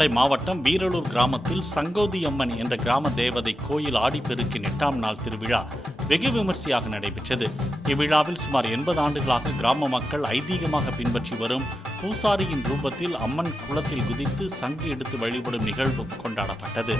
திருவண்ணாமலை மாவட்டம் வீரலூர் கிராமத்தில் சங்கோதி அம்மன் என்ற கிராம தேவதை கோயில் ஆடிப்பெருக்கின் 8ஆம் நாள் திருவிழா வெகு விமர்சையாக நடைபெற்றது. இவ்விழாவில் சுமார் 80 ஆண்டுகளாக கிராம மக்கள் ஐதீகமாக பின்பற்றி வரும் பூசாரியின் ரூபத்தில் அம்மன் குளத்தில் குதித்து சங்கு எடுத்து வழிபடும் நிகழ்வு கொண்டாடப்பட்டது.